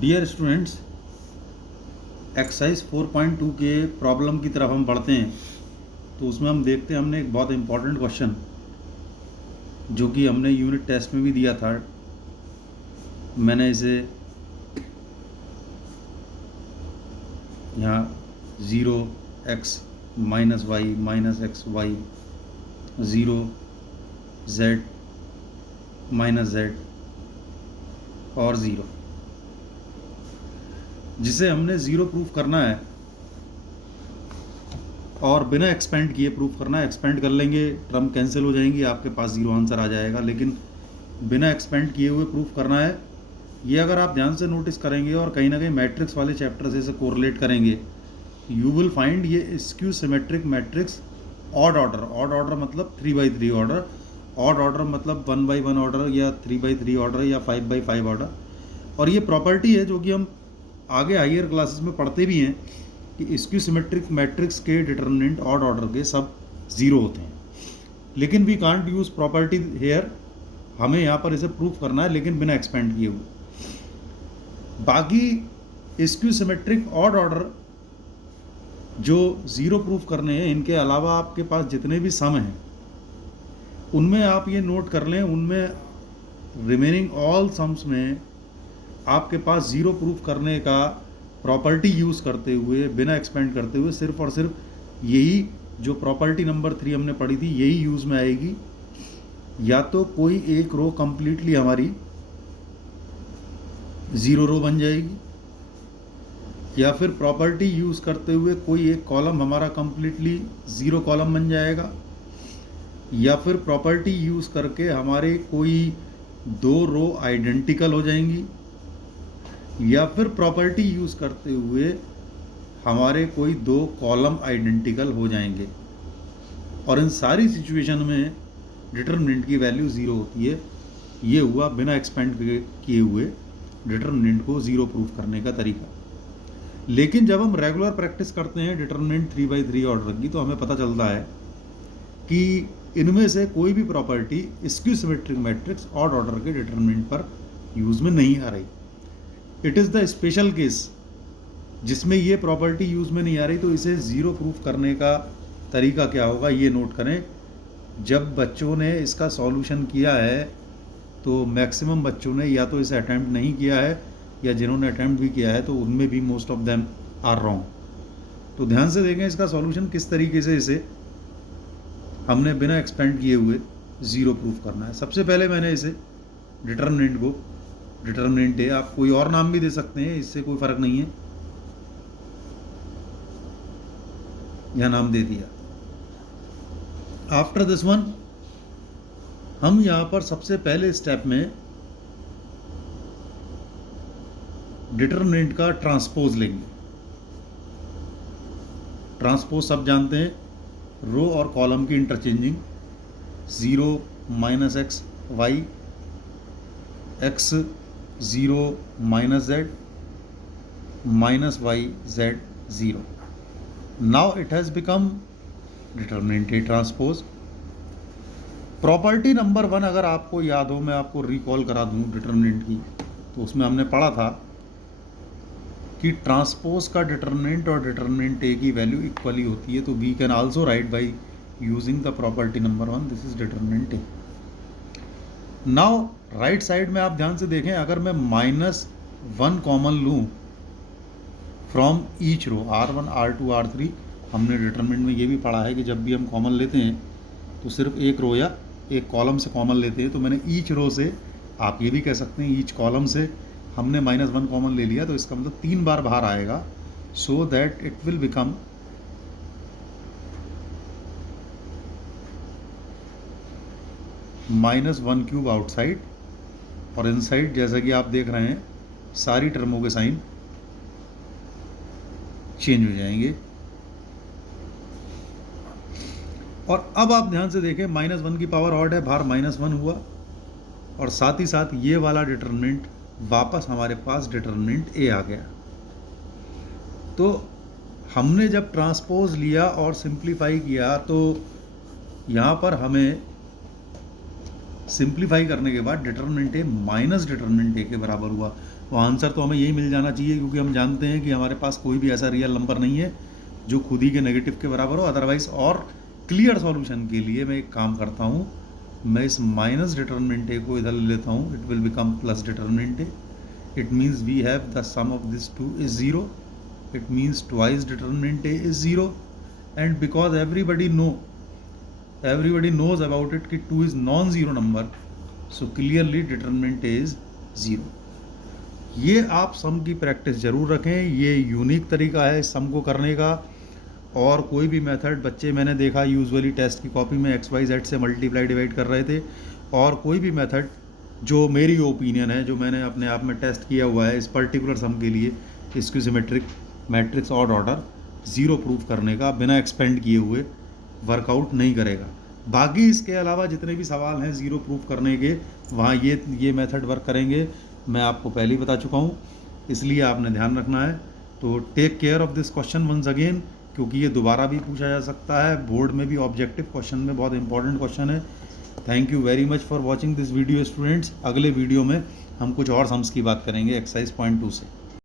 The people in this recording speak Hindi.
डियर स्टूडेंट्स, एक्सरसाइज 4.2 के प्रॉब्लम की तरफ हम बढ़ते हैं। तो उसमें हम देखते हैं, हमने एक बहुत इंपॉर्टेंट क्वेश्चन जो कि हमने यूनिट टेस्ट में भी दिया था, मैंने इसे यहाँ 0x minus y minus x y 0z minus z और 0, जिसे हमने 0 प्रूफ करना है और बिना एक्सपेंड किए प्रूफ करना है। एक्सपेंड कर लेंगे, टर्म कैंसिल हो जाएंगी, आपके पास 0 आंसर आ जाएगा, लेकिन बिना एक्सपेंड किए हुए प्रूफ करना है। ये अगर आप ध्यान से नोटिस करेंगे और कहीं ना कहीं मैट्रिक्स वाले चैप्टर से इसे कोरिलेट करेंगे, यू विल फाइंड ये skew symmetric matrix odd order मतलब 3/3 ऑर्डर, ऑड ऑर्डर मतलब 1/1 ऑर्डर या 3/3 ऑर्डर या 5/5 ऑर्डर। और ये प्रॉपर्टी है जो कि हम आगे हायर क्लासेस में पढ़ते भी हैं कि स्क्यू सिमेट्रिक मैट्रिक्स के डिटर्मिनेंट ऑड ऑर्डर के सब 0 होते हैं। लेकिन we can't use property here, हमें यहाँ पर इसे प्रूफ करना है लेकिन बिना एक्सपेंड किए हुए। बाकी स्क्यू सिमेट्रिक ऑड ऑर्डर जो 0 प्रूफ करने हैं, इनके अलावा आपके पास जितने भी सम हैं उनमें आप ये नोट कर लें, उनमें रिमेनिंग ऑल सम्स में आपके पास 0 प्रूफ करने का प्रॉपर्टी यूज़ करते हुए, बिना एक्सपेंड करते हुए, सिर्फ और सिर्फ यही जो प्रॉपर्टी नंबर 3 हमने पढ़ी थी यही यूज़ में आएगी। या तो कोई एक रो कंप्लीटली हमारी 0 रो बन जाएगी, या फिर प्रॉपर्टी यूज़ करते हुए कोई एक कॉलम हमारा कंप्लीटली 0 कॉलम बन जाएगा, या फिर प्रॉपर्टी यूज़ करके हमारे कोई 2 रो आइडेंटिकल हो जाएंगी, या फिर प्रॉपर्टी यूज़ करते हुए हमारे कोई 2 कॉलम आइडेंटिकल हो जाएंगे। और इन सारी सिचुएशन में डिटर्मिनेंट की वैल्यू 0 होती है। ये हुआ बिना एक्सपेंड किए हुए डिटर्मिनेंट को 0 प्रूफ करने का तरीका। लेकिन जब हम रेगुलर प्रैक्टिस करते हैं डिटर्मिनेंट 3/3 ऑर्डर की, तो हमें पता चलता है कि इनमें से कोई भी property skew symmetric matrix odd order के डिटर्मिनेंट पर यूज़ में नहीं आ रही। It is the special case जिसमें ये प्रॉपर्टी यूज़ में नहीं आ रही। तो इसे 0 प्रूफ करने का तरीका क्या होगा ये नोट करें। जब बच्चों ने इसका सॉल्यूशन किया है तो मैक्सिमम बच्चों ने या तो इसे अटैम्प्ट नहीं किया है, या जिन्होंने अटैम्प्ट भी किया है तो उनमें भी most of them are wrong. तो ध्यान से देखें इसका सॉल्यूशन किस तरीके से इसे हमने बिना एक्सपेंड किए हुए 0 प्रूफ करना है। सबसे पहले मैंने इसे डिटर्मिनेंट को, डिटर्मिनेंट है, आप कोई और नाम भी दे सकते हैं, इससे कोई फ़र्क नहीं है, यह नाम दे दिया। आफ्टर दिस वन हम यहाँ पर सबसे पहले स्टेप में डिटर्मिनेंट का ट्रांसपोज लेंगे। ट्रांसपोज सब जानते हैं, रो और कॉलम की interchanging. 0 minus x y, x 0 minus z, minus y z 0। Now it has become determinant A transpose. Property number 1 अगर आपको याद हो, मैं आपको रिकॉल करा दूं डिटर्मिनेंट की, तो उसमें हमने पढ़ा था कि ट्रांसपोज का डिटर्मिनेंट और डिटर्मिनेंट ए की वैल्यू इक्वली होती है। तो we can also write by using the property number 1, this is determinant A. Now right side में आप ध्यान से देखें, अगर मैं -1 कॉमन लूँ from each row, R1 R2 R3, हमने डिटर्मिनेंट में ये भी पढ़ा है कि जब भी हम कॉमन लेते हैं तो सिर्फ एक रो या एक कॉलम से कॉमन लेते हैं। तो मैंने ईच रो से, आप ये भी कह सकते हैं ईच कॉलम से हमने -1 कॉमन ले लिया, तो इसका मतलब 3 बार बाहर आएगा। So that it will become -1 cube outside, और इनसाइड जैसा कि आप देख रहे हैं सारी टर्मों के साइन चेंज हो जाएंगे। और अब आप ध्यान से देखें, -1 की पावर ऑड है, बाहर -1 हुआ, और साथ ही साथ ये वाला डिटर्मिनेंट वापस हमारे पास डिटर्मिनेंट ए आ गया। तो हमने जब ट्रांसपोज लिया और सिंप्लीफाई किया तो यहाँ पर हमें सिंप्लीफाई करने के बाद डिटर्मिनेंट ए माइनस डिटर्मिनेंट ए के बराबर हुआ। तो आंसर तो हमें यही मिल जाना चाहिए, क्योंकि हम जानते हैं कि हमारे पास कोई भी ऐसा रियल नंबर नहीं है जो खुद ही के नेगेटिव के बराबर हो। अदरवाइज और क्लियर सॉल्यूशन के लिए मैं एक काम करता हूँ, मैं इस माइनस डिटर्मिनेंट ए को इधर ले लेता हूँ, it will become plus determinant A. It means we have the sum of this two is zero, it means twice determinant A is zero, and because everybody knows about it कि 2 is non-zero number, so clearly determinant is 0। ये आप सम की प्रैक्टिस ज़रूर रखें, ये यूनिक तरीका है सम को करने का। और कोई भी मेथड बच्चे मैंने देखा यूजुअली टेस्ट की कॉपी में XYZ से मल्टीप्लाई डिवाइड कर रहे थे, और कोई भी मेथड जो मेरी ओपिनियन है, जो मैंने अपने आप में टेस्ट किया हुआ है इस पर्टिकुलर सम के लिए, इसकी symmetric matrix odd order zero proof करने का बिना एक्सपेंड किए हुए वर्कआउट नहीं करेगा। बाकी इसके अलावा जितने भी सवाल हैं ज़ीरो प्रूफ करने के, वहाँ ये मेथड वर्क करेंगे, मैं आपको पहले ही बता चुका हूँ, इसलिए आपने ध्यान रखना है। तो take care of this question once again, क्योंकि ये दोबारा भी पूछा जा सकता है, बोर्ड में भी ऑब्जेक्टिव क्वेश्चन में बहुत इंपॉर्टेंट क्वेश्चन है। Thank you very much for watching this video students. अगले वीडियो में हम कुछ और सम्स की बात करेंगे एक्सरसाइज 0.2 से।